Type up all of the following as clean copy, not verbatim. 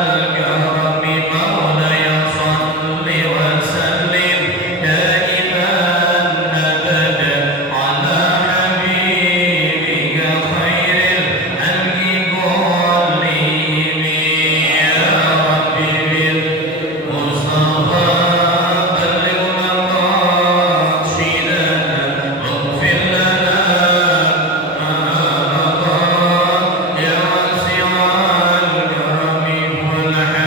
الكرم مولاي صل وسلم دائما أبدا على حبيبك خير الخلق كلهم يا ربي بالمصطفى بلغ مقاصدنا واغفر لنا ما مضى يا واسع الكرم والحنان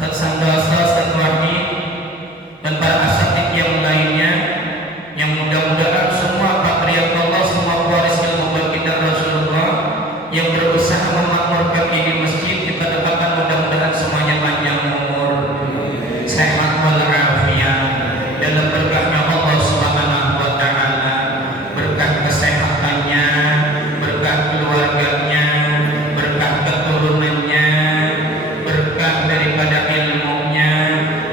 Ustaz Santoso, Ustaz Wahid, dan para asatidz yang lainnya, yang mudah-mudahan semua patriarkallah, semua pewaris ilmu baginda Rasulullah yang berusaha memakmurkan ini masjid, kita doakan mudah-mudahan semuanya panjang umur, sehat walafiat, dalam berkahnya Allah Subhanahu wa taala, berkah kesehatannya, berkah keluarganya, berkah keturunannya, berkah daripada ilmunya,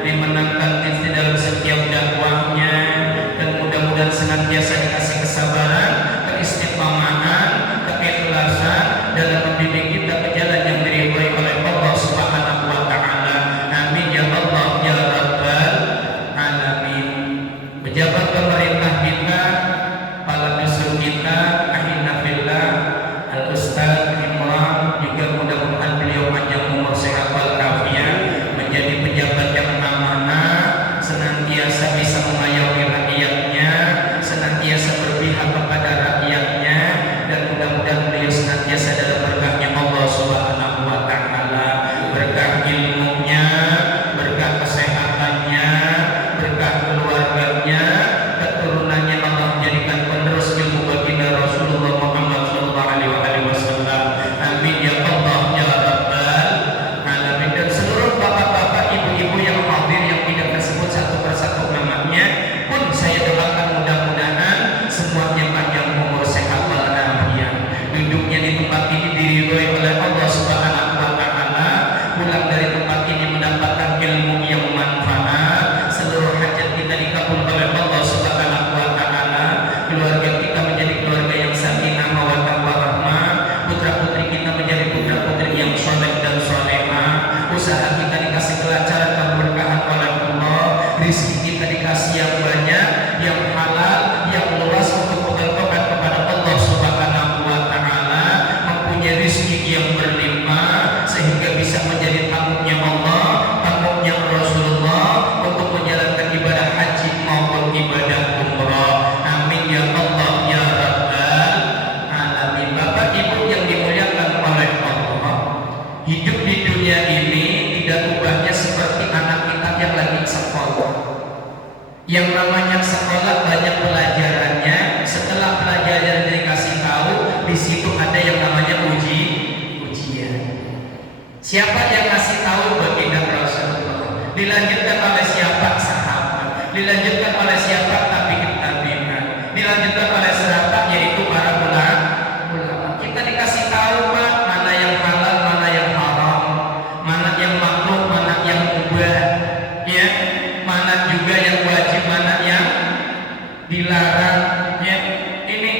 dimenangkan di dalam setiap dakwahnya, dan mudah-mudahan senantiasa dikasih kesabaran, keistiqomahan, keikhlasan dalam mendidik kita ke jalan yang diridhoi oleh Allah Subhanahu wa taala. Amin ya Allah ya rabbal alamin. Pejabat pemerintah kita, para bisu kita, ahina fillah, Al Ustaz Imran, juga mudah-mudahan beliau panjang umur, sehat walafiat, menjadi pejabat yang amanah, senantiasa bisa mengayomi rakyatnya, senantiasa berpihak kepada rakyatnya, dan mudah-mudahan beliau senantiasa dalam berkahnya Allah Subhanahu wa taala, berkah ilmunya, berkah kesehatannya, berkah keluarganya, keturunannya Allah jadikan penerus ilmu baginda Rasulullah Muhammad sallallahu alaihi wasallam. Amin ya Allah ya rabbal alamin. Dan seluruh bapak-bapak, ibu-ibu yang hadir yang tidak tersebut satu persatu namanya pun saya doakan mudah-mudahan semuanya panjang umur, sehat walafiat, duduknya di tempat ini diridhoi oleh Allah Subhanahu wa taala, pulang dari tempat ini mendapatkan ilmu yang manfaat, seluruh hajat kita dikabul oleh Allah Subhanahu wa taala, keluarga kita menjadi keluarga yang sakinah mawaddah warahmah, putra-putri kita menjadi putra-putri yang saleh dan salehah, usaha kita dikasih kelancaran dan keberkahan oleh Allah, rezeki kita dikasih yang banyak, yang halal, yang luas untuk bertobat kepada Allah Subhanahu wa taala, mempunyai rezeki yang berlimpah sehingga bisa menjadi tamunya Allah, tamunya Rasulullah untuk menjalankan ibadah haji maupun ibadah umrah. Amin ya Allah ya rabbal alamin. Bapak Ibu yang dimuliakan oleh Allah, hidup di dunia ini tidak ubahnya seperti anak kita yang lagi sekolah. Yang namanya sekolah banyak pelajarannya. Setelah pelajaran dikasih tahu, di situ ada yang namanya ujian. Siapa yang kasih tahu? Baginda Rasulullah. Dilanjutkan oleh siapa? Sahabat. Dilanjutkan oleh siapa? Tabi'in. Dilanjutkan oleh sahabat, yaitu para ulama. Kita dikasih tahu Pak, mana yang halal, mana yang haram, mana yang makruh, mana yang mubah, ya, mana juga yang wajib, mana yang dilarang, ya. Ini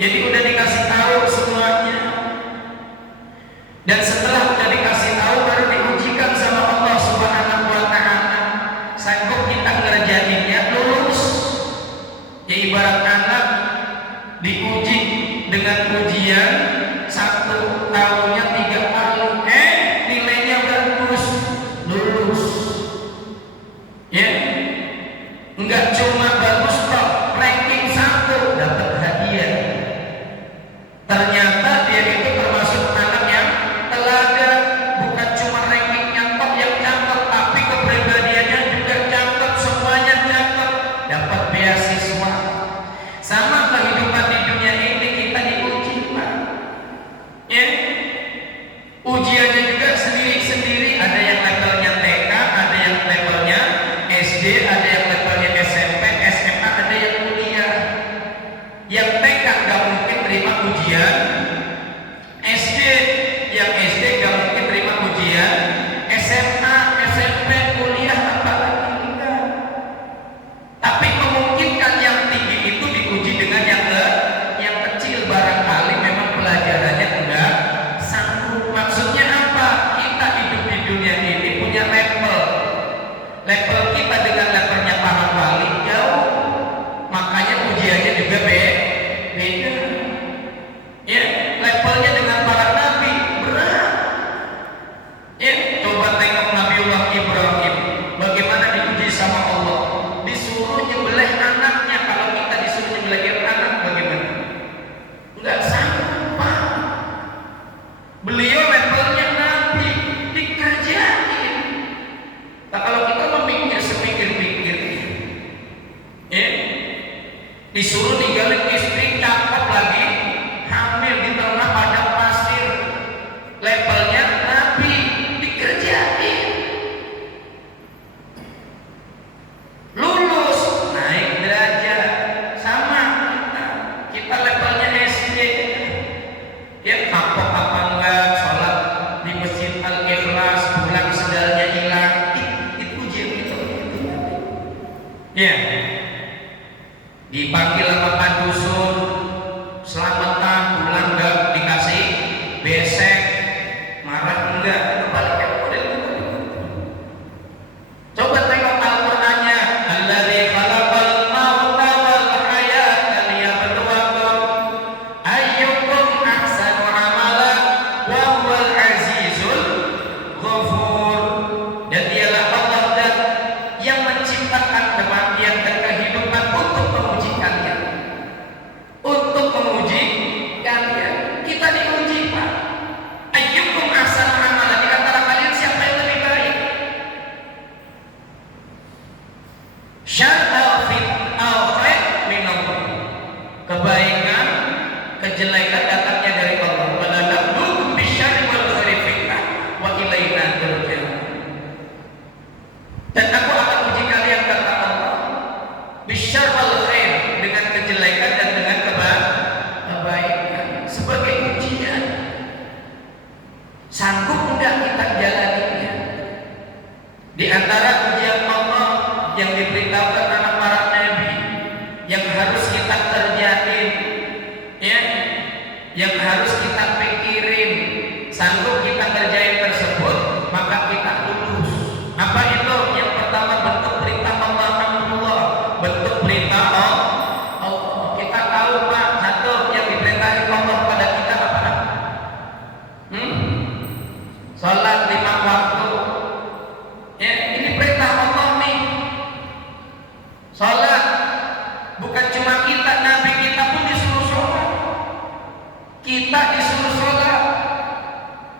jadi udah dikasih tahu semuanya. Dan setelah udah dikasih tahu baru diujikan sama Allah Subhanahu wa taala. Sanggup kita ngerjainnya, lulus. Ya ibarat anak diuji dengan ujian 1 tahunnya 3 kali, nilainya bagus, lulus. Ya, enggak cuma bagus kok, ranking 1 dapat hadiah. Ternyata dia itu termasuk anak yang teladan, bukan cuma rankingnya top yang cakep, tapi kepribadiannya juga cakep, semuanya cakep, dapat beasiswa. Sama kehidupan di dunia ini kita diuji Pak, ya. Ujiannya juga sendiri-sendiri, ada yang levelnya TK, ada yang levelnya SD, ada yang levelnya SMP, SMA, ada yang kuliah. Yang TK gak mungkin terima ujian SD, yang SD gak mungkin terima ujian SMA, SMP, kuliah, apalagi enggak. Tapi memungkinkan yang tinggi itu diuji dengan yang kecil, barangkali memang pelajarannya enggak sanggup. Maksudnya apa? Kita hidup di dunia ini punya level kita dengan levelnya para wali jauh, makanya ujiannya juga beda. Ya, levelnya dengan para nabi berat. Ya, coba tengok Nabiullah Ibrahim, bagaimana diuji sama Allah, disuruh nyembelih anaknya. Kalau kita disuruh nyembelih anak bagaimana? Enggak sanggup Pak. Beliau levelnya nabi, dikerjain. disuruh ninggalin istri cakep lagi, hamil di tengah padang pasir, levelnya Nabi, dikerjain, lulus, naik derajat, sama kita levelnya SD, ya kapok apa enggak, sholat di masjid Al-Ikhlas, pulang sendalnya hilang, itu ujian kita, ya. Dipanggil sama Pak Dusun, selamatan, pulang enggak dikasih besek, marah enggak, itu balikkan model itu. Coba tengok Al-Qur'annya, alladzi khalaqal mauta wal hayata liyabluwakum ayyukum ahsanu amala wa huwal azizul ghafur. Dan dialah Allah dan yang menciptakan kematian dan kehidupan untuk menguji kalian. Untuk menguji kalian. Kita diuji, Pak. Ayyukum ahsanu amala, di antara kalian siapa yang lebih baik? Syar'al fit al-khair minallah. Kebaikan, kejelekan datangnya dari Allah. Wa la nabluukum bisyarri wal khairi fitnah wa ilaina turja'un. Dan aku akan uji kalian, kata Allah, bisyarr wal khair, dengan kejelekan dan dengan kebaikan, sebagai ujian. Sanggup enggak kita jalaninya? Di antara ujian Allah yang diberitahukan anak para nabi, yang harus kita kerjain, ya, yang harus kita pikirin, sanggup kita kerjain tersebut, maka kita lulus. Apa itu? Yang pertama, bentuk perintah Allah, bentuk perintah Allah. Kita tahu, Pak, satu yang diperintahkan Allah pada kita apa? Salat 5 waktu. Ya, ini perintah Allah nih. Salat bukan cuma kita, Nabi kita pun disuruh sholat. Kita disuruh sholat.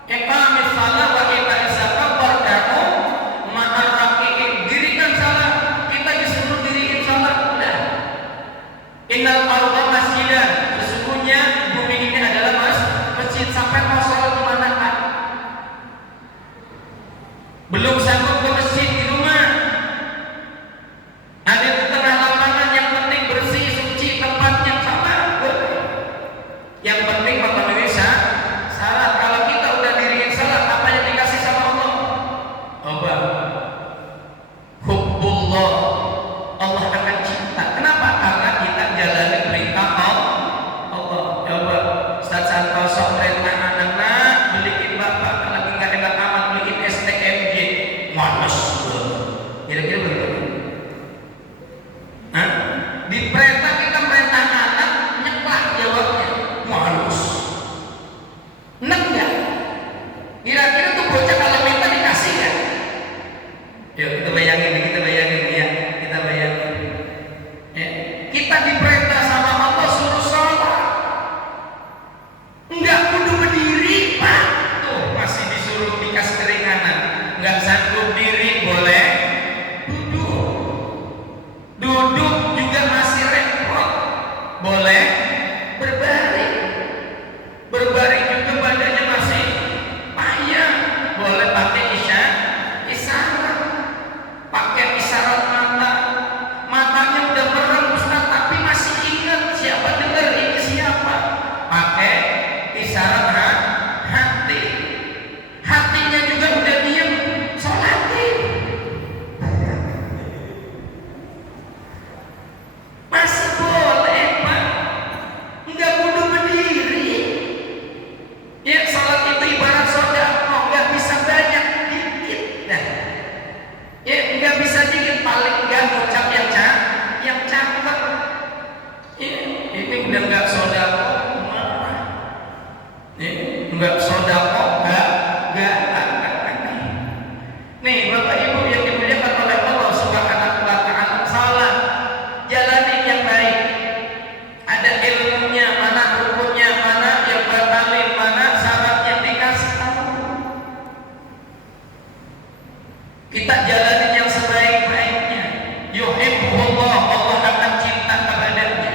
Iqamis shalah wa ita'iz zakat warka'u ma'ar raki'in. Dirikan salat, kita disuruh diriin salat. Udah. Innal arda masjidan, sesungguhnya bumi ini adalah masjid. Sampai mau sholat di mana, Pak? Belum sanggup ke masjid di rumah. Ada di tengah lapangan, yang penting bersih, suci, tempatnya sama. Yang penting memenuhi syarat. Kalau kita udah diriin salat, apa yang dikasih sama Allah? Apa? Hubbullah. Allah akan cinta. Kenapa? Karena kita jalani perintah Allah. Coba Ustaz Santoso perintah anak-anak beliin bapak, lagi nggak enak amat beliin STMJ, malas. Kira-kira begitu. Hah? Di perintah kita perintah anak, nyeklak jawabnya, malas. Enak nggak? Kira-kira tuh bocah kalau minta dikasih kan? Yuk kita bayangin ya, kita bayangin. Ya, kita diperintah sama Allah suruh sholat, nggak kudu berdiri, Pak. Tuh masih disuruh dikasih keringanan, nggak sanggup diri boleh duduk juga masih repot, boleh berbaring juga badannya masih payah, boleh pakai isyarat, pakai isyarat matanya udah merem Ustaz, tapi masih ingat siapa dengar ini siapa, pakai isyarat hatinya juga udah diem, sholatin. Masih boleh, Pak, nggak kudu berdiri. Ya, sholat itu ibarat sedekah, nggak bisa banyak, dikit dah. Ya, nggak bisa dikit, paling nggak ngucap yang cakep. Ya, ini udah nggak sedekah, marah. Ya, nggak sedekah, nggak. Nih, Bapak Ibu yang dimuliakan oleh Allah Subhanahu wa Ta'ala, salat jalani yang baik. Ada ilmunya, mana hukumnya, mana yang batalin, mana syaratnya dikasih tahu. Kita jalani yang sebaik-baiknya. Yuhibbullah, Allah akan cinta kepadanya.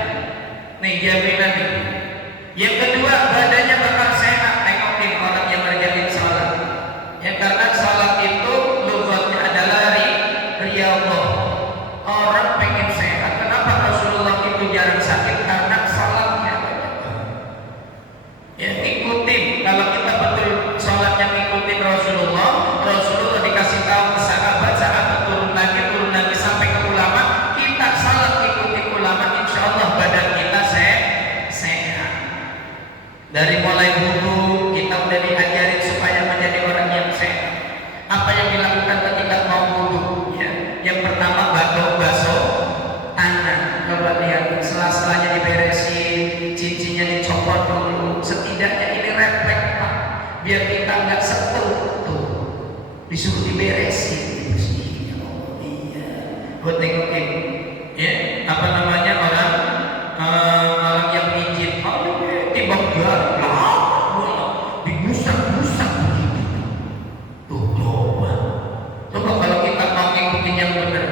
benar.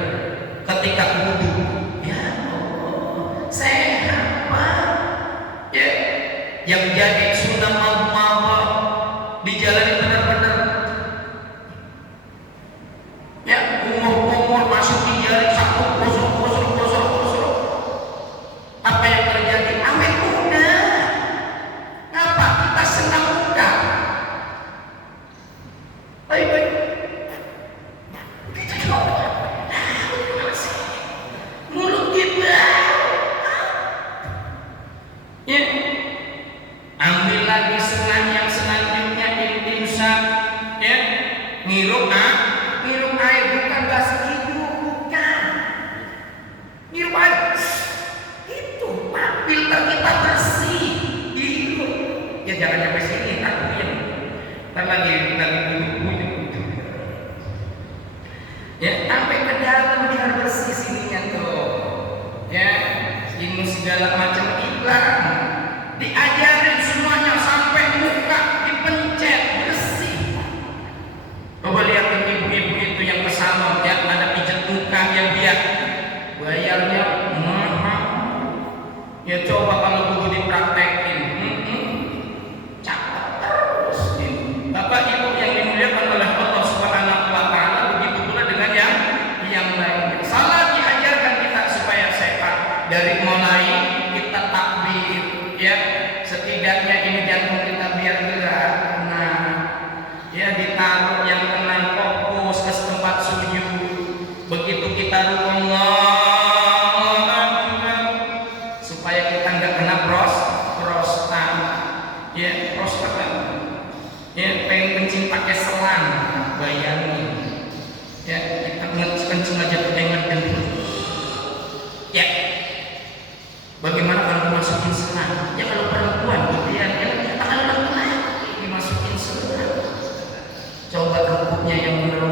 Ketika wudu, ya Allah, sehat Pak. Ya, yang jadi sunnah mama dijalani benar-benar. Ya, umur masukin jari satu kosong. Apa yang terjadi? Awet muda. Ngapa kita senang muda? Baik. Mulut kita. Ya. Ambil lagi senang yang selanjutnya insaf. Ya. Ngirup air bukan basuh hidung, bukan. Ngirup air. Itu filter kita bersih. Hirup. Ya jangan sampai sini, takut ya. Ntar lagi bulu-bulu. Ya, sampai ke dalam biar bersih sininya tuh. Ya, ini segala macam iklan diajarin semuanya sampai muka dipencet bersih. Coba lihat ibu-ibu itu yang kesama, ya ada pijat muka yang dia bayarnya mahal. Ya coba kalau dulu dipraktekin, cakep terus. Bapak Ibu yang dimuliakan oleh Allah Subhanahu Wa Taala, begitu pula dengan yang lain. Salah diajarkan kita supaya sehat dari mulai kita takbir, ya setidaknya ini jantung kita biar gerak. Nah, ya ditaruh yang tenang, fokus ke tempat sujud. Begitu kita supaya kita nggak kena prostat, ya prostat, ya pengen kencing pakai selang, bayangin, ya kita kencing aja pakai ngedeng, ya bagaimana kalau masukin selang? Ya kalau perempuan gitu ya, kita kalau laki-laki dimasukin selang, coba rukuknya yang benar.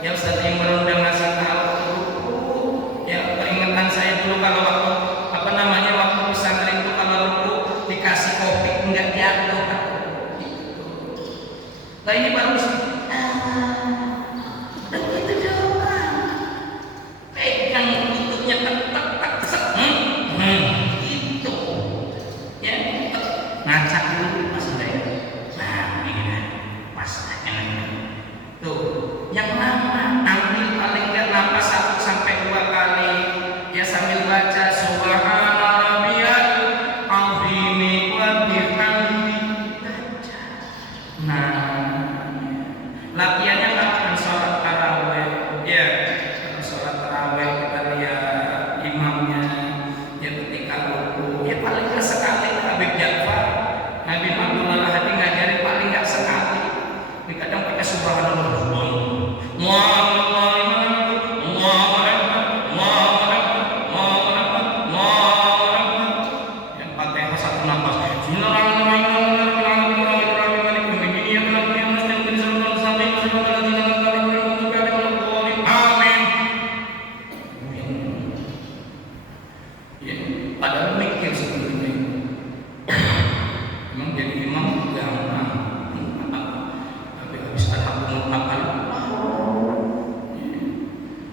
Yang Ustaz yang udah ngasih tahu ruku, ya peringatan saya dulu kalau waktu pesantren itu kalau ruku dikasih kopi enggak diatur. Nah ini baru begitu doang. Pegang lututnya gitu. Ya ngacak dulu pas saya. Nah ini pas tuh yang lama ambil paling enggak napas 1 sampai 2 kali, ya sambil baca subhana rabbiyal azim wa bihamdi. Nah, latihannya kapan? Sholat tarawih. Ya, sholat tarawih kita lihat imamnya, ya ketika ruku, ya paling enggak sekali. Habib Ja'far, Habib Abdullah Hadi ngajarin paling enggak sekali. Kadang pakai subhanallah. Yang Fatihah 1 nafas. Amin. Ya, padahal mikir sebetulnya. Emang jadi imam gampang. Tapi habis apa?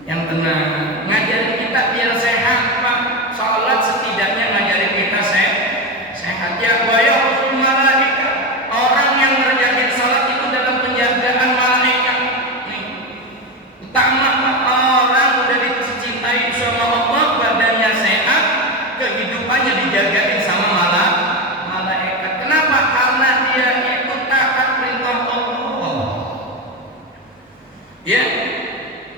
Yang tenang, ngajarin kita biar sehat Pak. Sholat setidaknya ngajarin kita sehat. Ya wayahul malaikat, orang yang mengerjakan sholat itu dalam penjagaan malaikat. Nih, utama Pak, orang udah dicintai sama Allah, badannya sehat, kehidupannya dijagain sama malaikat. Kenapa? Karena dia itu taat perintah Allah. Ya.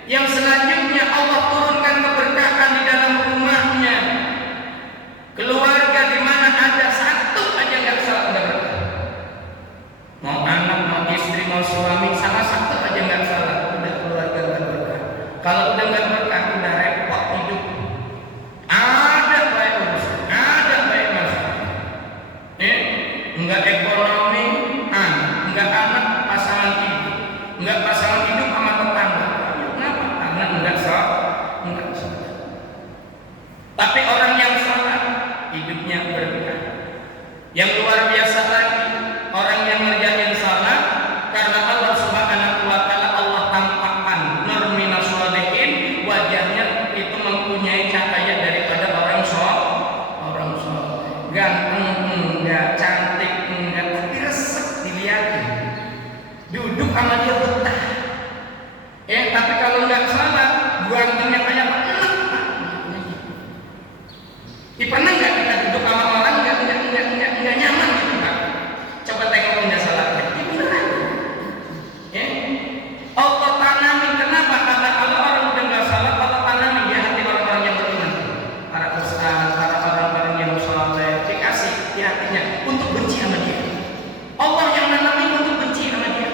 Yang selanjutnya Allah turunkan keberkahan di dalam rumahnya. Keluarga di mana ada satu aja nggak salah udah berkah. Mau anak, mau istri, mau suami, salah satu aja nggak salah udah keluarga nggak berkah. Kalau udah nggak berkah udah repot hidup. Ada baik urusan, ada baik masalah. Nggak ekonomi, nggak anak, pasangan hidup, nggak pasangan hidup sama tetangga. Enggak salah. Tapi kalau nggak salat, buangnya kayak apa? Pernah nggak kita duduk sama orang nggak nyaman gitu Pak? Coba tengok indah salatnya. Beneran. Ya. Allah tanami, kenapa? Karena kalau orang udah nggak salat, Allah tanami di hati orang-orang yang beriman. Para ustaz, para orang-orang yang soleh, dikasih di hatinya untuk benci sama dia. Allah yang nanami untuk benci sama dia.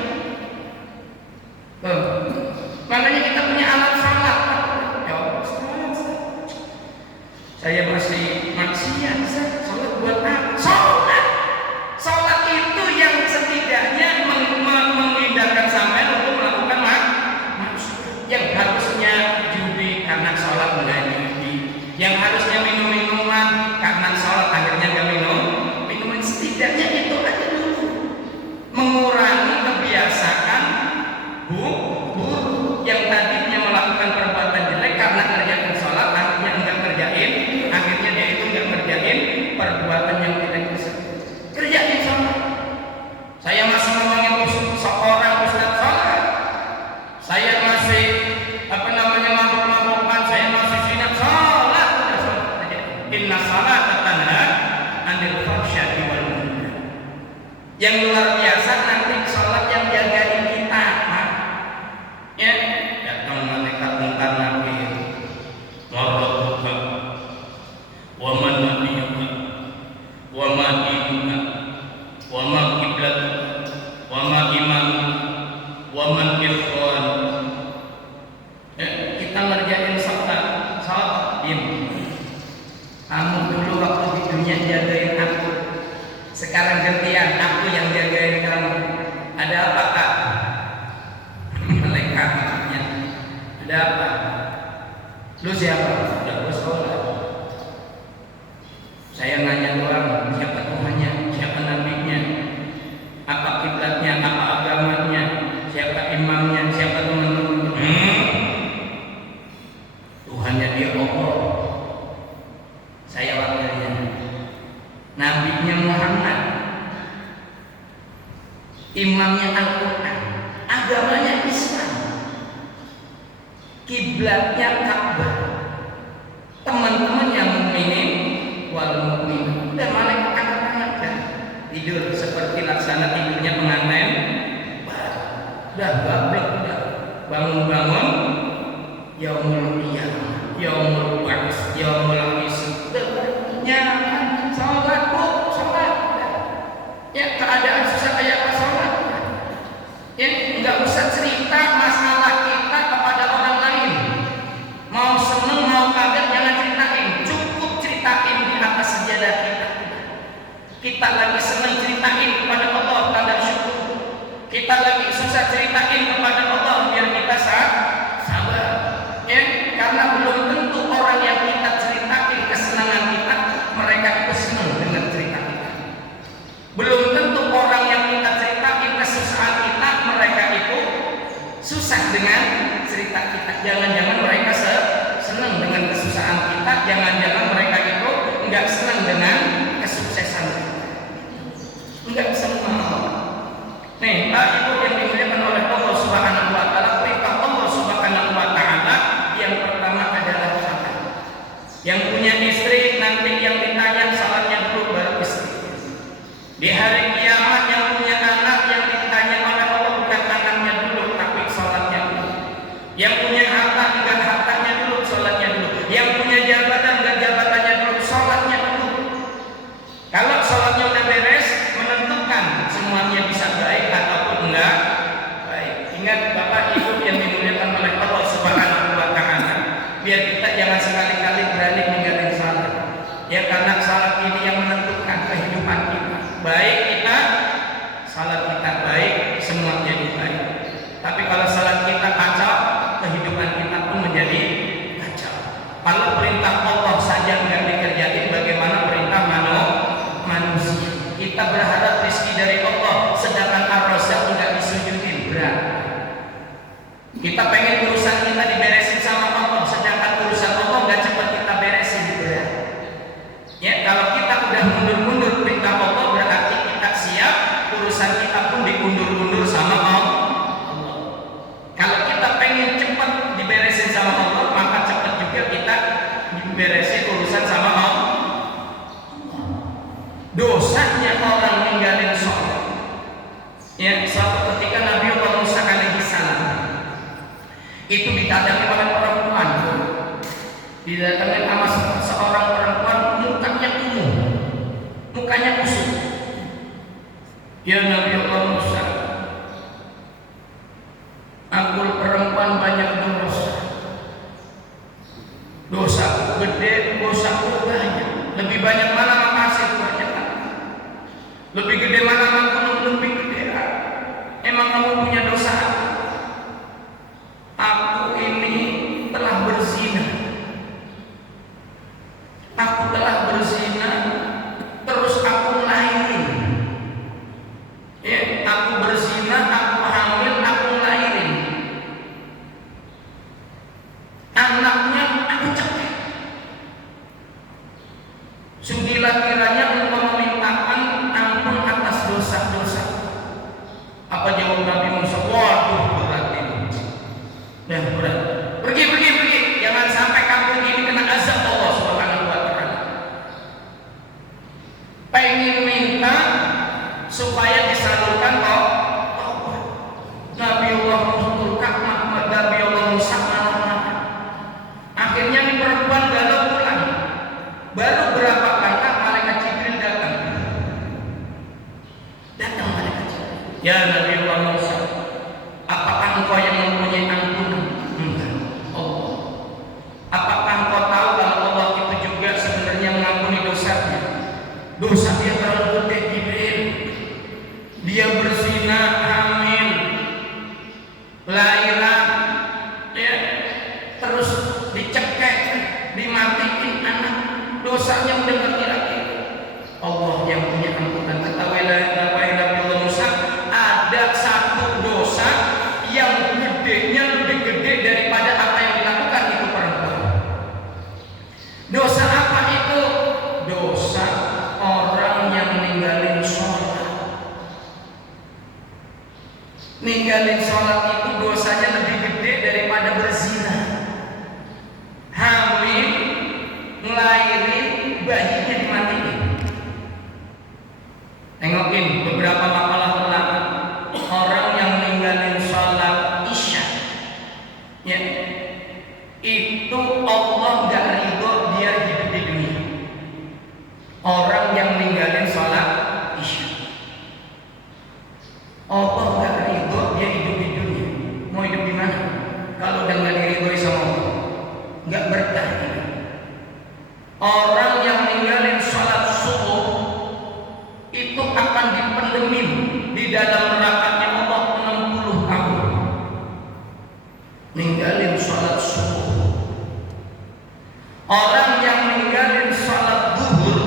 Makanya kita punya alat salat. Ya Ustaz, saya masih maksiat, salat buat apa? Salat itu yang setidaknya menghindarkan sampai untuk melakukan maksiat. Yang harusnya judi karena salat nggak judi, yang harusnya minum-minuman karena salat akhirnya nggak minuman. Setidaknya itu aja dulu, mengurangi kebiasaan buruk yang tadinya melakukan perbuatan jelek karena kerjakan sholat, akhirnya enggak kerjain, akhirnya dia itu enggak kerjain perbuatan yang tidak bisa kerjain sholat. Saya masih ngomongin seorang ustaz sholat, saya masih mabuk-mabukan, saya masih sinak sholat, udah sholat aja. Inna sholata tanha 'anil fahsya'i wal munkar. Yang luar biasa nanti sholat yang jagain kita, ya, datang malaikat mungkar nakir, warabbuka wa man nabiyuka wa ma dinuka wa ma qiblatuka wa ma imamuka wa man ikhwan. Kita ngerjain sholat diam. Kamu dulu waktu di dunia jagain aku, sekarang gantian aku yang jagain kamu. Ada apa Kak? Malaikatnya. Ada apa? Lu siapa? Udah gua sholat. Saya nanya doang, siapa Tuhannya, siapa nabinya, apa kiblatnya, apa agamanya, siapa imamnya, siapa teman-teman. Tuhannya dia Allah. Saya wakilnya. Nabinya Muhammad. Imamnya Al-Quran. Agamanya Islam. Kiblatnya Ka'bah. Teman-teman yang mukminin wal mukmin. Dan malaikat angkat tangan kan tidur seperti laksana tidurnya pengantin. Udah gablek, udah bangun-bangun. Yaumul qiyamah, yaumul ba'ts, yaumul hisab. Nyaman sholat bu, sholat. Ya keadaan susah kayak apa sholat. Ya nggak usah cerita masalah kita kepada orang lain. Mau seneng mau kaget jangan ceritain. Cukup ceritain di atas sejadah kita. Kita lagi seneng ceritain kepada Allah tanda syukur. Kita lagi susah ceritain kepada Allah biar kita sabar. Ya karena belum tentu orang yang kita ceritain kesenangan kita mereka itu senang dengan cerita kita. Belum tentu orang yang kita ceritain kesusahan kita mereka itu susah dengan cerita kita. Jangan-jangan mereka senang dengan kesusahan kita, jangan-jangan mereka itu enggak senang dengan kesuksesan kita. Enggak semua. Nih, Pak Ibu yang dimuliakan oleh Allah Subhanahu wa taala, perintah Allah Subhanahu wa taala yang pertama adalah salat. Yang punya istri nanti yang ditanya salatnya dulu baru istri. Di hari kiamat yang punya anak yang ditanya oleh Allah bukan anaknya dulu tapi salatnya dulu. Yang punya harta enggak hartanya dulu, salatnya dulu. Yang punya jabatan enggak jabatannya dulu, salatnya dulu. Kalau salatnya udah beres menentukan semuanya bisa baik ataupun enggak baik. Ingat Bapak Ibu yang dimuliakan oleh Allah Subhanahu wa taala, biar kita jangan sekali-kali berani ninggalin salat. Ya karena salat ini yang menentukan kehidupan kita. Baik kita salat kita baik, semua jadi baik. Tapi kalau salat kita kacau, kehidupan kita pun menjadi kacau. Kalau perintah Allah saja enggak dikerjain, bagaimana perintah manusia? Kita berharap rezeki dari Allah, sedangkan ar-razzaq enggak disujudin, berat. Kita pengen urusan kita diberesin sama Allah, sedangkan urusan Allah enggak cepat kita beresin, berat. Ya, kalau kita udah mundur-mundur perintah Allah berarti kita siap urusan kita pun diundur-undur sama Allah. Kalau kita pengen cepat suatu ketika Nabi Musa alaihi salam itu didatangi oleh perempuan, didatangi sama seorang perempuan, mukanya ungu, mukanya kusut. Ya Nabi Allah Musa, aku perempuan banyak dosa, dosa gede, dosa banyak. Lebih banyak mana makasih banyak, lebih gede mana gunung, lebih gede. Emang kamu punya dosa? Aku ini telah berzina. Aku telah berzina, terus aku lahirin. Ya, aku berzina, aku hamil, aku lahirin. Anaknya aku cekik. Sudilah kiranya engkau memintakan ampun atas dosa-dosa. Apa jawab Nabi Musa? Waduh, berat ini. Ya, berat. Pergi. Jangan sampai kampung ini kena azab Allah Subhanahu wa taala. Pengen minta supaya disalurkan taubat. Nabi Allah Musa marah-marah. Akhirnya ini perempuan galau pulang. Baru berapa langkah malaikat Jibril datang. Datang malaikat Jibril. Ya Nabi Allah Musa, apakah engkau yang mempunyai ampunan? Enggak. Allah. Apakah engkau tahu kalau Allah itu juga sebenarnya mengampuni dosanya? Dosa dia terlalu gede, Jibril. Dia berzina, hamil, lahiran, ya, terus dicekek, dimatiin anak. Dosanya udah nggak kira-kira. Allah yang punya ampunan. Ketahuilah Nabi Allah Musa, ada satu dosa yang gedenya lebih gede daripada apa yang dilakukan itu perempuan. Dosa apa itu? Dosa orang yang ninggalin sholat. Ninggalin sholat itu dosanya lebih gede daripada berzina. Hamil, ngelahirin, bayinya dimatiin. Tengokin beberapa makalah ulama, orang yang ninggalin sholat isya, ya, itu Allah gak ridho dia hidup di dunia. Orang yang ninggalin sholat isya, Allah gak ridho dia hidup di dunia. Mau hidup di mana? Kalau udah gak diridhoi sama Allah, gak berkah. Orang yang ninggalin sholat subuh itu akan dipendemin di dalam nerakanya Allah 60 tahun. Ninggalin sholat subuh. Orang yang ninggalin sholat zuhur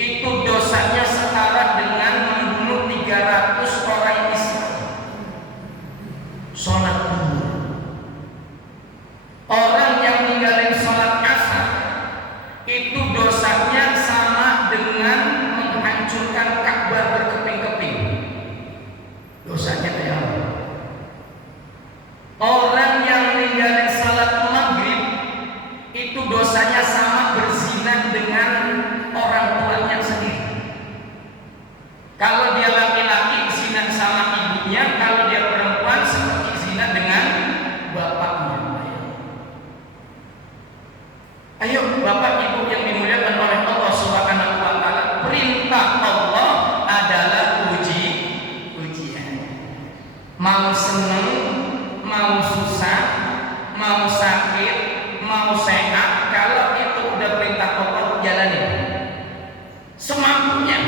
itu dosanya setara dengan membunuh 300 orang Islam. Sholat zuhur. Orang yang ninggalin sholat asar itu dosanya sama dengan menghancurkan Ka'bah berkeping-keping. Dosanya kayak apa? Orang yang ninggalin salat maghrib itu dosanya sama berzina dengan orang tuanya sendiri. Kalau dia laki-laki zina sama ibunya, kalau dia perempuan seperti zina dengan bapaknya. Ayo Bapak Ibu yang dimuliakan oleh Allah Subhanahu wa taala, perintah Allah adalah ujian. Mau seneng, mau susah, mau sakit, mau sehat, kalau itu udah perintah Allah jalani. Semampunya.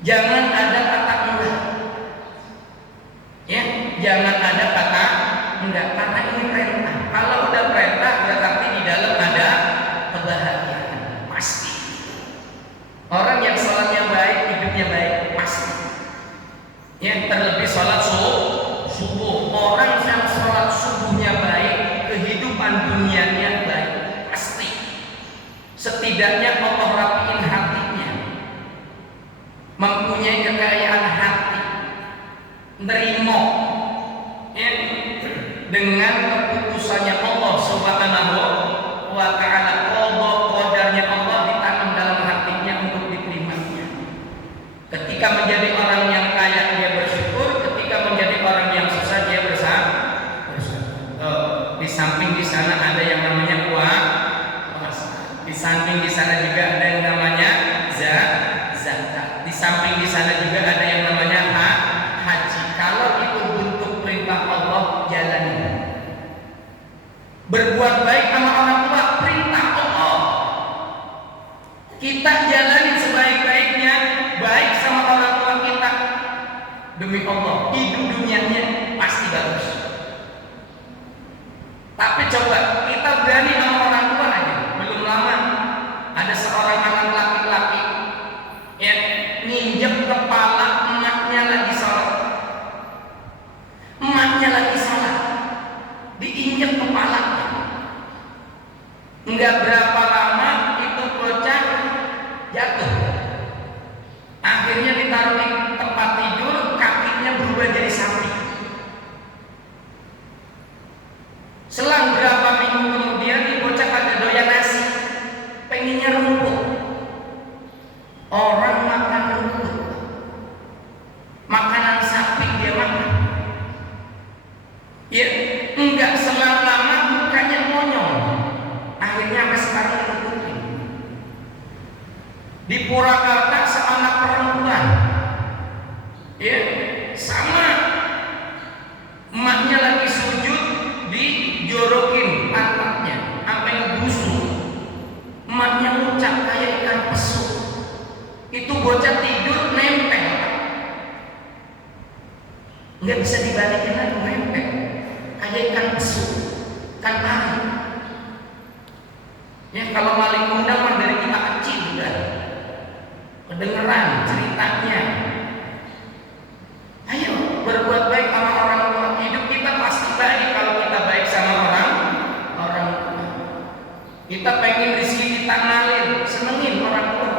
Jangan ada kata enggak. Ya, jangan ada kata enggak karena ini perintah. Kalau udah perintah berarti di dalam ada kebahagiaan pasti. Orang yang sholatnya baik, hidupnya baik pasti. Ya, terlebih sholat subuh. Orang yang sholat subuhnya baik, kehidupan dunianya baik pasti. Setidaknya Allah rapiin hatinya, mempunyai kekayaan hati, nerimo, ya, dengan keputusannya Allah Subhanahu wa taala. Qadarnya Allah ditanam dalam hatinya untuk diterimanya. Ketika menjadi orang yang kaya samping di sana juga ada yang namanya zakat. Di samping di sana juga ada yang namanya haji. Kalau itu bentuk perintah Allah, jalani. Berbuat baik sama orang tua, perintah Allah. Kita jalani sebaik-baiknya, baik sama orang tua kita. Demi Allah, hidup dunianya pasti bagus. Tapi coba kita berani sama orang tua aja. Belum lama ada seorang anak laki-laki yang nginjek kepala emaknya lagi sholat. Emaknya lagi sholat, diinjek kepalanya. Enggak berapa lama itu bocah jatuh. Akhirnya ditaruh di tempat tidur, kakinya berubah jadi sapi. Selang berapa minggu kemudian di bocah pada doyan nasi, pengennya rumput. Orang makan rumput, makanan sapi dia makan. Ya, enggak selang lama mukanya monyong. Akhirnya sampai sekarang dikumpulin. Di Purwakarta seanak perempuan, ya sama, emaknya lagi sujud, dijorokin pantatnya sampai ngebusuk. Emaknya ngucap kayak ikan pesut. Itu bocah tidur nempel, nggak bisa dibalikin lagi, nempel kayak ikan pesut, ikan pari. Ya kalau maling kundang mah dari kita kecil udah kedengeran ceritanya. Ayo berbuat baik sama orang tua. Hidup kita pasti baik kalau kita baik sama orang tua. Kita pengen rezeki kita ngalir, senengin orang tua.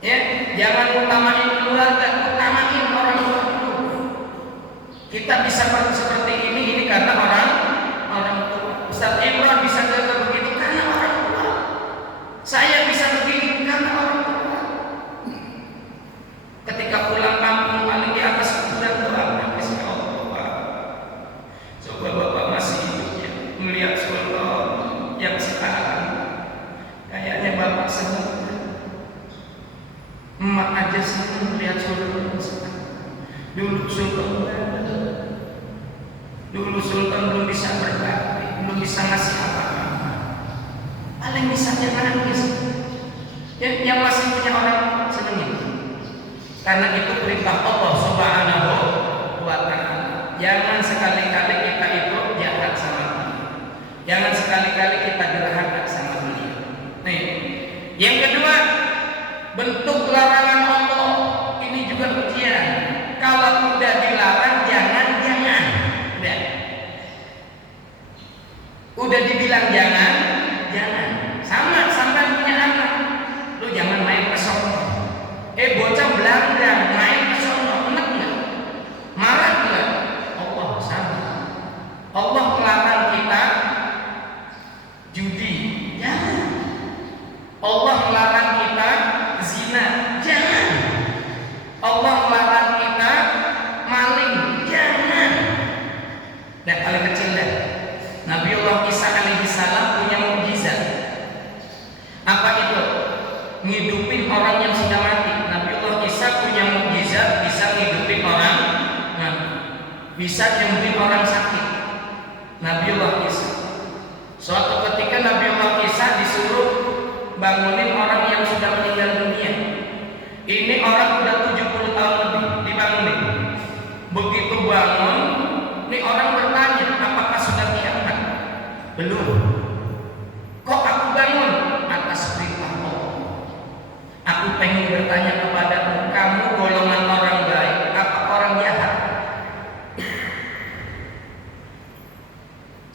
Ya, jangan utamain keluarga, utamain orang tua dulu. Kita bisa seperti ini karena orang tua. Ustaz Imran bisa begitu karena orang tua. Saya bisa begini karena orang tua. Ketika pulang kampung paling di atas kuburan doa, nangis, ya Allah. Coba Bapak masih hidupnya melihat Sultan yang sekarang, kayaknya Bapak senang. Emak aja senang melihat Sultan sekarang. Dulu Sultan belum bisa berbakti, belum bisa ngasih apa-apa. Paling bisanya nangis. Yang masih punya orang senengin. Karena itu perintah Allah Subhanahu wa ta'ala. Jangan sekali-kali kita itu jahat sama dia. Jangan sekali-kali kita durhaka sama dia. Nih, yang kedua, bentuk larangan Allah ini juga ujian. Kalau udah dilarang, jangan. Udah dibilang jangan. Sama sampai punya anak, lu jangan main ke sono. Bocah Belanda main ke sono, enak nggak? Marah nggak? Allah sama. Allah melarang kita judi, jangan. Allah melarang kita zina, jangan. Allah melarang kita maling, jangan. Dan paling kecil deh, Nabiullah Isa alaihi salam punya mukjizat. Apa itu? Ngidupin orang yang sudah mati. Nabiullah Isa punya mukjizat, bisa ngidupin orang mati, bisa nyembuhin orang sakit. Nabiullah Isa. Suatu ketika Nabiullah Isa disuruh bangunin orang yang sudah meninggal dunia. Ini orang udah 70 tahun lebih, dibangunin. Begitu bangun, ini orang bertanya, apakah sudah diangkat? Belum. Kok aku bangun? Atas perintah Allah. Aku pengen bertanya kepadamu, kamu golongan orang baik apa orang jahat?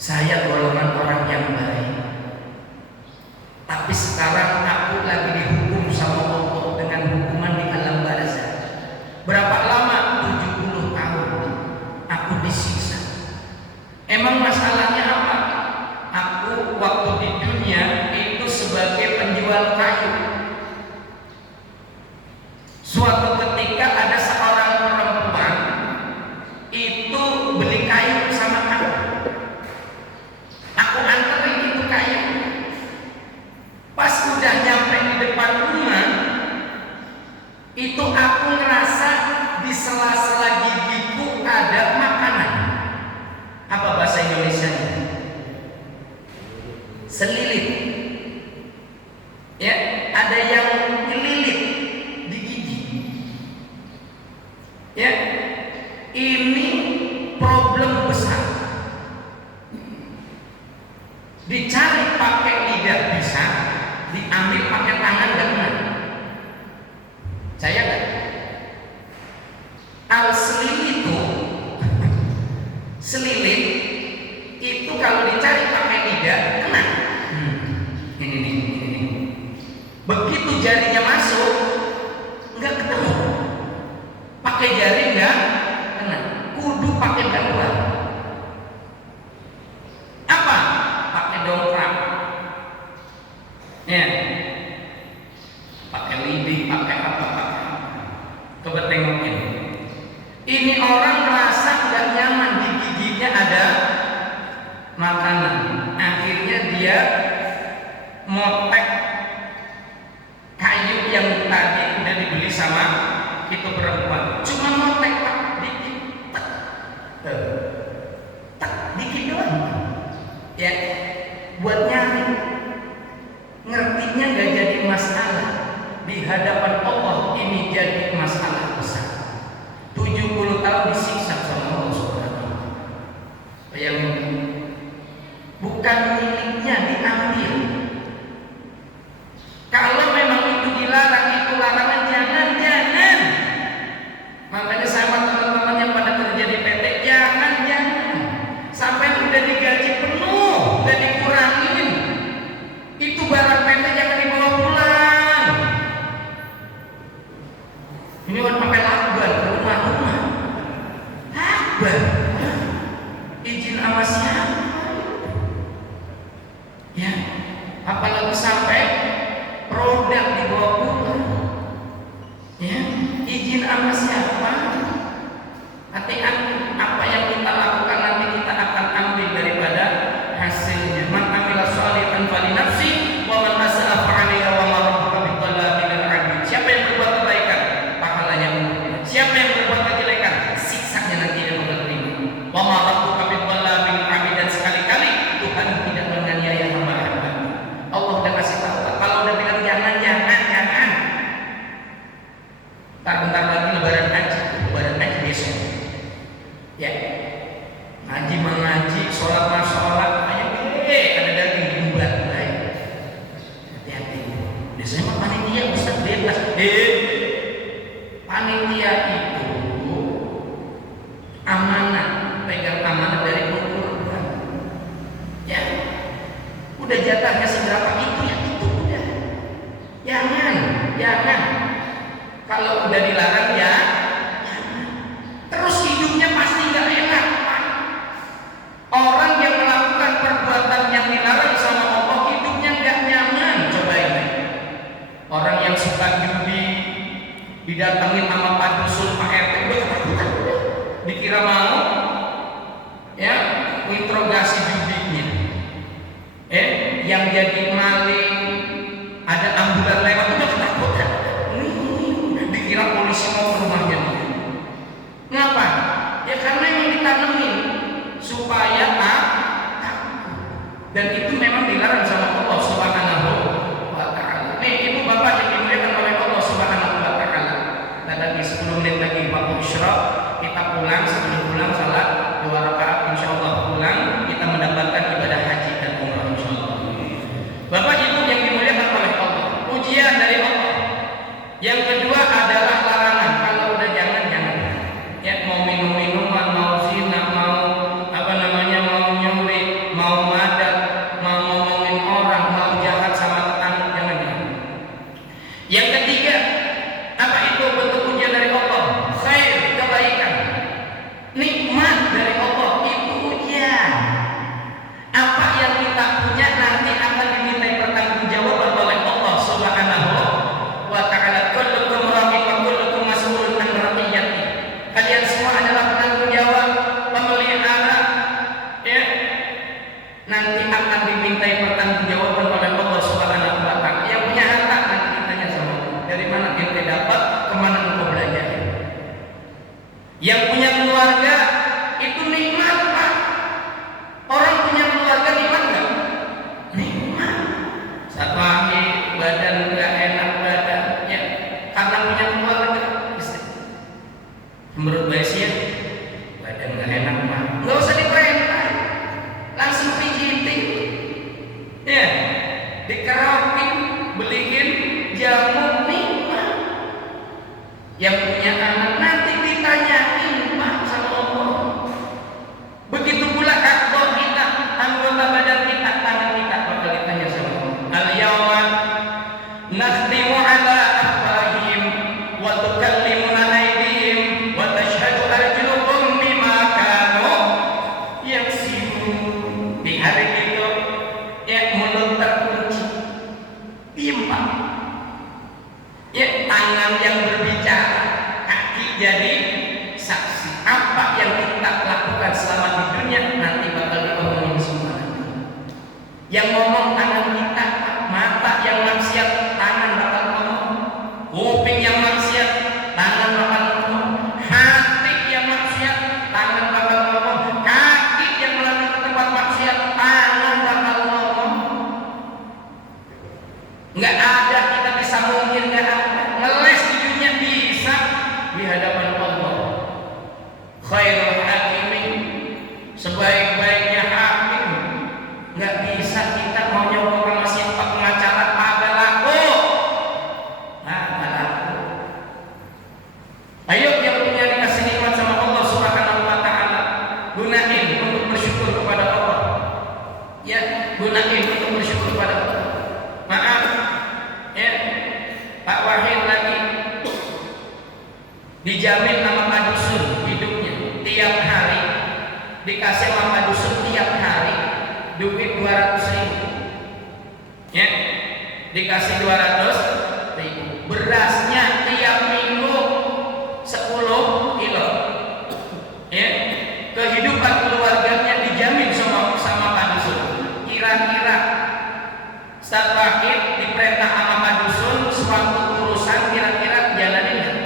Saya golongan orang yang baik. Tapi sekarang aku lagi dihukum sama Allah dengan hukuman di alam barzah. Berapa lama? 70 tahun. Aku disiksa. Emang masalahnya apa? Aku waktu di dunia itu sebagai penjual kayu. Suatu ketika ada seorang perempuan itu beli kayu sama aku. Aku anterin itu kayu. Pas Selilin itu kalau dicari pakai lidah kena. Ini nih. Begitu jarinya masuk nggak ketemu. Pakai jari nggak kena. Kudu pakai bantuan. Apa? Pakai dongkrak. Ya. Pakai lidi, pakai apa? Coba tengokin. Ini orang merasa nggak nyaman, di giginya ada makanan. Akhirnya dia motek kayu yang tadi udah dibeli sama itu perempuan. Cuma motek tak dikit, tak dikit doang. Ya, buat nyari. Ngertinya nggak jadi masalah. Di hadapan Allah ini jadi masalah besar. 70 tahun disiksa sama Allah Subhanahu. Bayangin, bukan miliknya diambil. Kalau memang itu dilarang, itu larangan, jangan. Makanya sama teman-teman yang pada kerja di PT, jangan. Sampai udah digaji penuh, udah dikurangin, itu barang PT jangan dibawa pulang. Ini kan pakai lakban ke rumah-rumah. Lakban. Izin sama siapa? Ya, apalagi sampai produk dibawa pulang. Ya, izin sama siapa? Hati-hati, apa yang kita lakukan nanti kita akan ambil daripada hasilnya. Man amila sholihan falinafsi wa man asaa fa'alaiha wa ma rabbuka bidzallamin lil 'abid. Siapa yang berbuat kebaikan, pahalanya untuknya. Siapa yang berbuat kejelekan, siksanya nanti dia bakal terima. Wa ma rabbuka bidzallamin lil 'abid. Dan sekali-kali Tuhan tidak menganiaya hamba-hamba. Allah udah kasih tahu, kalau udah bilang jangan. Bentar lagi lebaran haji besok. Ya, ngaji mengaji, sholat, ada daging dibuat, baik. Hati-hati. Biasanya mah panitia Ustaz bebas. Panitia itu amanah, pegang amanah dari Al-Quran. Ya, udah jatahnya seberapa itu ya itu udah. Jangan. Kalau udah dilarang ya. Terus hidupnya pasti gak enak. Orang yang melakukan perbuatan yang dilarang sama Allah hidupnya gak nyaman. Coba ini. Orang yang suka judi didatengin sama Pak Dusun, Pak RT, dikira mau ya interogasi judinya. Yang jadi maling, ada ambulan lewat udah ketakutan. Dikira polisi mau ke rumahnya. Ngapa? Ya karena yang ditanemin supaya takut. Dan itu memang dilarang sama Allah Subhanahu wa ta'ala. Ibu bapak yang dimuliakan oleh Allah Subhanahu wa ta'ala. Dan lagi 10 menit lagi waktu isyraq, kita pulang. Sebelum pulang salat 2 rakaat, insyaallah pulang kita mendapatkan ibadah haji dan umrah insyaallah. Bapak ibu yang dimuliakan oleh Allah, ujian dari Allah. Yang kedua adalah larangan. Kalau udah jangan. Ya, mau minum minuman, mau zina, mau mau nyuri, mau madat, mau Yang ngomong tangan kita, mata yang maksiat tangan bakal ngomong, kuping yang maksiat tangan bakal ngomong, hati yang maksiat tangan bakal ngomong, kaki yang melangkah ke tempat maksiat tangan bakal ngomong. Nggak ada kita bisa mungkin, nggak ada ngeles di dunia, bisa di hadapan Allah. Khairul hakimin, sebaik-baiknya hakim. Nggak bisa kita mau nyoba masih pak pengacara agak laku. Nah, agak laku. Ayo yang punya dikasih nikmat sama Allah Subhanahu wa taala, gunain untuk bersyukur kepada Allah. Ya, gunain untuk bersyukur kepada Allah. Maaf, ya, Pak Wahid lagi dijamin sama Pak Dusun hidupnya tiap hari, dikasih sama Pak Dusun tiap hari duit 200.000, ya, dikasih 200.000. Berasnya tiap minggu 10 kilo, ya, kehidupan keluarganya dijamin sama Pak Dusun. Kira-kira Ustaz Wahid diperintah sama Pak Dusun suatu urusan, kira-kira jalanin nggak?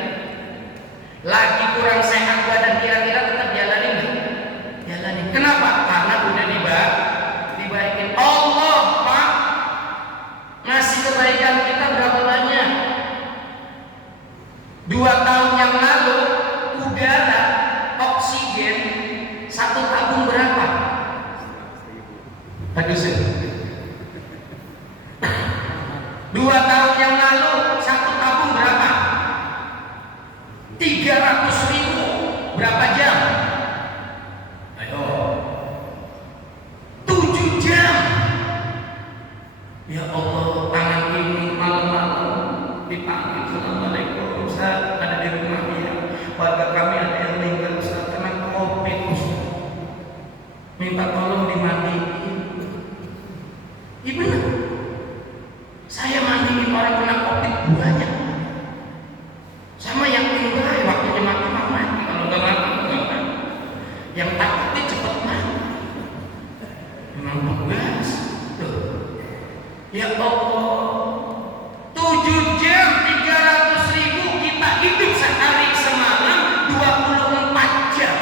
Lagi kurang sehat badan, kira-kira tetap jalanin nggak? Jalanin. Kenapa? Karena udah dibaikin Allah, Pak. Ngasih kebaikan kita berapa banyak? 2 tahun yang lalu udara oksigen 1 tabung berapa? Aduh, 2 tahun yang lalu 1 tabung berapa? 300.000. Berapa jam? Ayo, 7 jam. Ya Allah, tangan ini malam-malam dipanggil, Assalamualaikum Ustaz, ada di rumah ya, warga kami ada yang meninggal Ustaz kena COVID Ustaz, minta tolong dimandiin. Iya benar, saya mandiin orang kena COVID banyak, sama yang tinggal waktunya mati mati, kalau nggak mati nggak mati, yang takutnya cepet mati. Memang tugas tuh. Ya Allah, 7 jam 300.000, kita hidup sehari semalam 24 jam.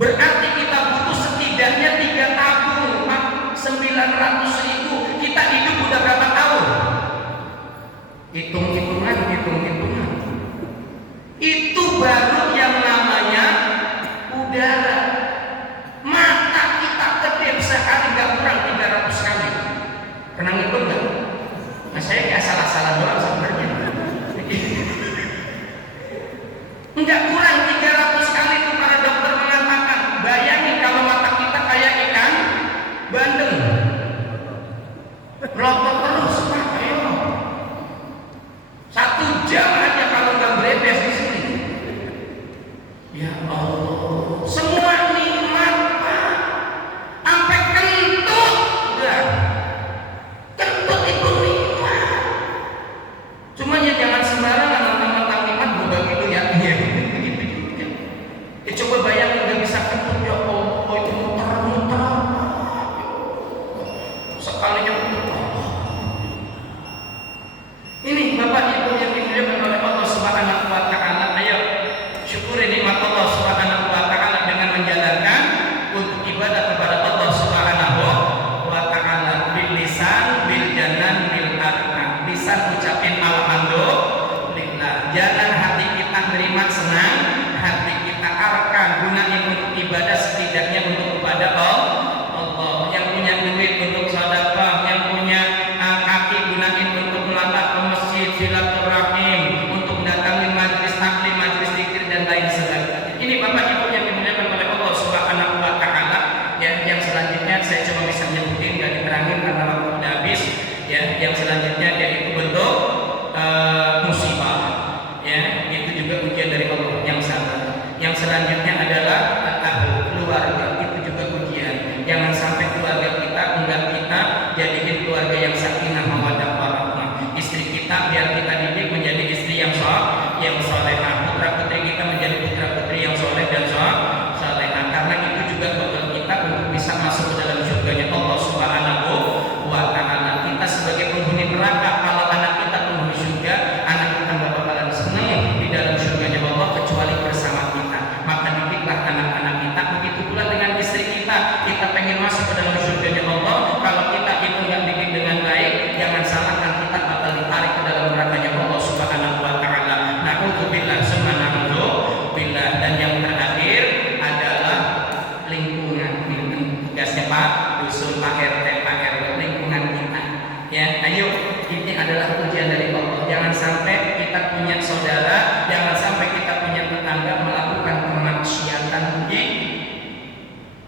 Berarti kita butuh setidaknya 3 tabung 900.000. Kita hidup udah berapa tahun? Hitung-hitungan. Itu baru yang namanya udara. Mata kita kedip sehari nggak kurang 300 kali. Pernah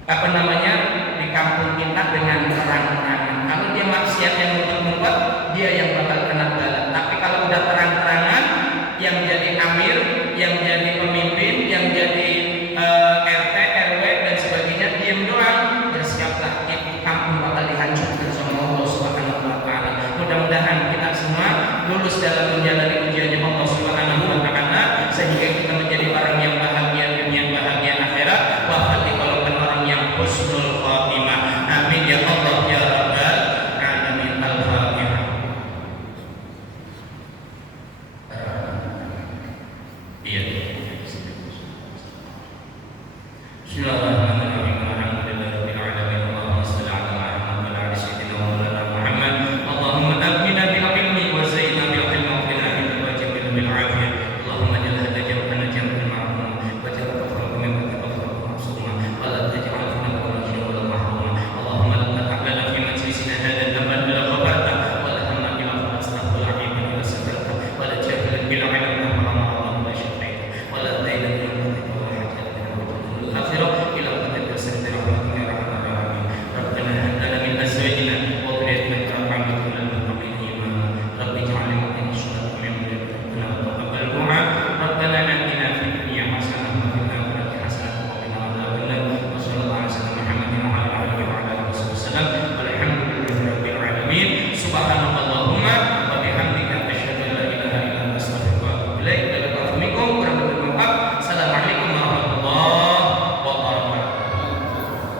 apa namanya, di kampung kita dengan terang-terangan. Kalau dia maksiat yang ngumpet-ngumpet, dia yang bakal kena bala. Tapi kalau udah terang-terangan, yang jadi amir, yang jadi pemimpin, yang jadi RT, RW dan sebagainya, diam doang, bersiaplah di kampung bakal dihancurkan sama Allah Subhanahu wa taala. Mudah-mudahan kita semua lulus dalam menjalani ujiannya Allah Subhanahu wa taala sehingga kita menjadi orang yang bahagia dunia, bahagia akhirat, wa qalban orang yang husnul khatimah. Amin ya Allah ya rabbal alamin. Al-Fatihah. Iya. Bismillahirrahmanirrahim.